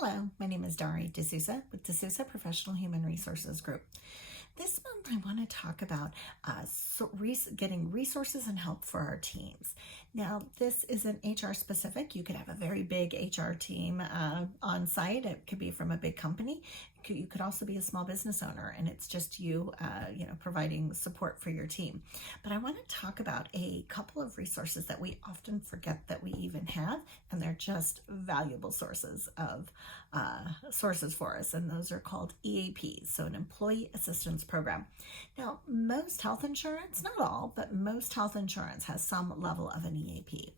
Hello, my name is Dari D'Souza with D'Souza Professional Human Resources Group. This month I want to talk about getting resources and help for our teams. Now, this isn't HR specific. You could have a very big HR team on site. It could be from a big company. You could also be a small business owner, and it's just you, providing support for your team. But I want to talk about a couple of resources that we often forget that we even have, and they're just valuable sources for us, and those are called EAPs, so an Employee Assistance Program. Now, most health insurance, not all, but most health insurance has some level of an EAP.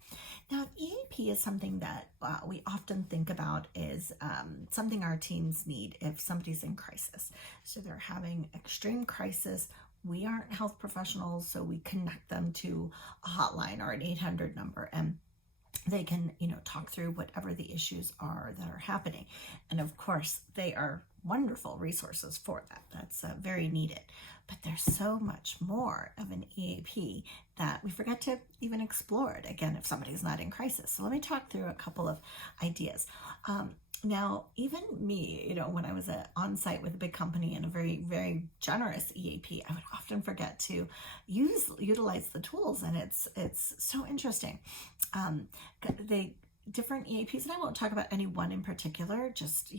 Now, an EAP is something that we often think about is something our teams need if somebody's in crisis. So they're having extreme crisis. We aren't health professionals, so we connect them to a hotline or an 800 number, and they can, talk through whatever the issues are that are happening. And of course, they are wonderful resources for that. That's very needed. But there's so much more of an EAP that we forget to even explore it, again, if somebody's not in crisis. So let me talk through a couple of ideas. Now, even me, when I was on site with a big company and a very, very generous EAP, I would often forget to utilize the tools, and it's so interesting. The different EAPs, and I won't talk about any one in particular, just,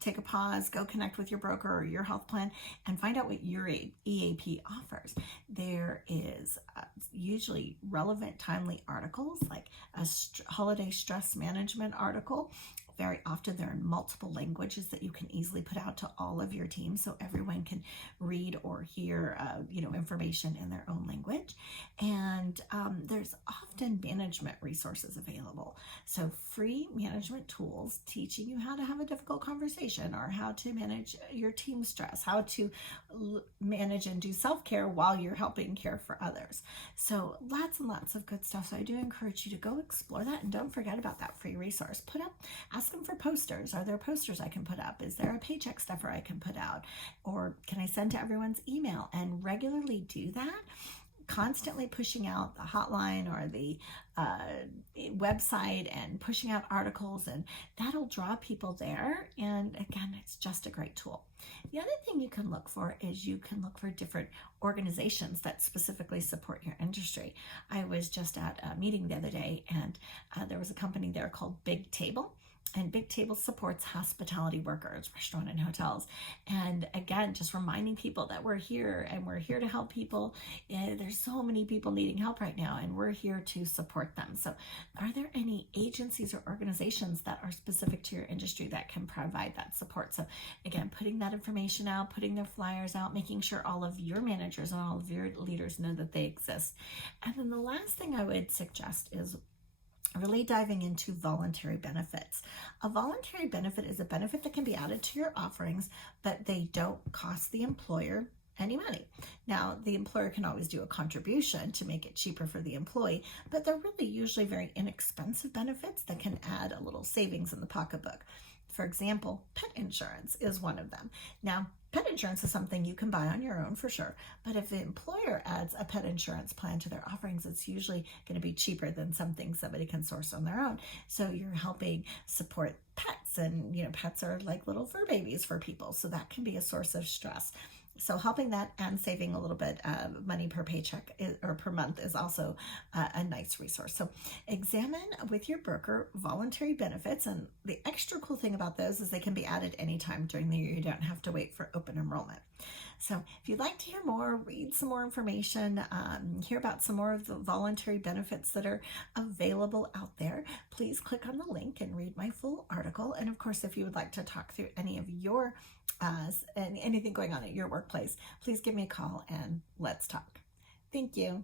take a pause, go connect with your broker or your health plan and find out what your EAP offers. There is usually relevant, timely articles, like a holiday stress management article. Very often they're in multiple languages that you can easily put out to all of your team so everyone can read or hear information in their own language. And there's often management resources available. So free management tools teaching you how to have a difficult conversation or how to manage your team stress, how to manage and do self-care while you're helping care for others. So lots and lots of good stuff. So I do encourage you to go explore that, and don't forget about that free resource. Ask them for posters. Are there posters I can put up? Is there a paycheck stuffer I can put out? Or can I send to everyone's email? And regularly do that. Constantly pushing out the hotline or the website and pushing out articles, and that'll draw people there. And again, it's just a great tool. The other thing you can look for is you can look for different organizations that specifically support your industry. I was just at a meeting the other day, and there was a company there called Big Table. And Big Table supports hospitality workers, restaurant and hotels. And again, just reminding people that we're here and we're here to help people. There's so many people needing help right now, and we're here to support them. So are there any agencies or organizations that are specific to your industry that can provide that support? So again, putting that information out, putting their flyers out, making sure all of your managers and all of your leaders know that they exist. And then the last thing I would suggest is really diving into voluntary benefits. A voluntary benefit is a benefit that can be added to your offerings, but they don't cost the employer any money. Now, the employer can always do a contribution to make it cheaper for the employee, but they're really usually very inexpensive benefits that can add a little savings in the pocketbook. For example, pet insurance is one of them. Now, pet insurance is something you can buy on your own for sure, but if the employer adds a pet insurance plan to their offerings, it's usually going to be cheaper than something somebody can source on their own. So you're helping support pets, and pets are like little fur babies for people, so that can be a source of stress. So helping that and saving a little bit of money per paycheck or per month is also a nice resource. So examine with your broker voluntary benefits, and the extra cool thing about those is they can be added anytime during the year. You don't have to wait for open enrollment. So if you'd like to hear more, read some more information, hear about some more of the voluntary benefits that are available out there, please click on the link and read my full article. And of course, if you would like to talk through any of your and anything going on at your workplace, please give me a call and let's talk. Thank you.